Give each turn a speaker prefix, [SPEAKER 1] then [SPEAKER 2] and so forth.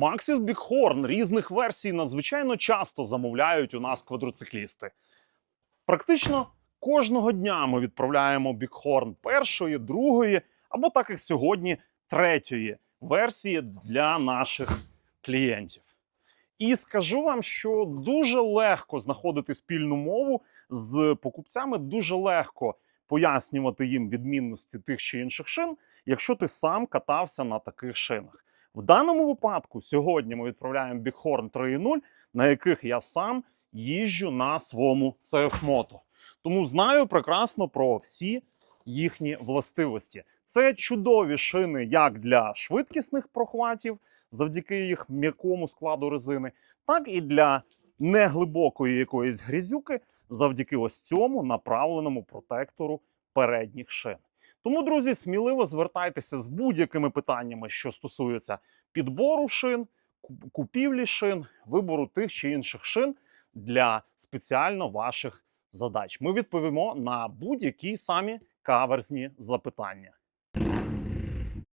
[SPEAKER 1] Maxis Bighorn різних версій надзвичайно часто замовляють у нас квадроциклісти. Практично кожного дня ми відправляємо Bighorn першої, другої, або так як сьогодні, третьої версії для наших клієнтів. І скажу вам, що дуже легко знаходити спільну мову з покупцями, дуже легко пояснювати їм відмінності тих чи інших шин, якщо ти сам катався на таких шинах. В даному випадку сьогодні ми відправляємо Bighorn 3.0, на яких я сам їжджу на своєму CF Moto. Тому знаю прекрасно про всі їхні властивості. Це чудові шини як для швидкісних прохватів, завдяки їх м'якому складу резини, так і для неглибокої якоїсь грязюки, завдяки ось цьому направленому протектору передніх шин. Тому, друзі, сміливо звертайтеся з будь-якими питаннями, що стосуються підбору шин, купівлі шин, вибору тих чи інших шин для спеціально ваших задач. Ми відповімо на будь-які самі каверзні запитання.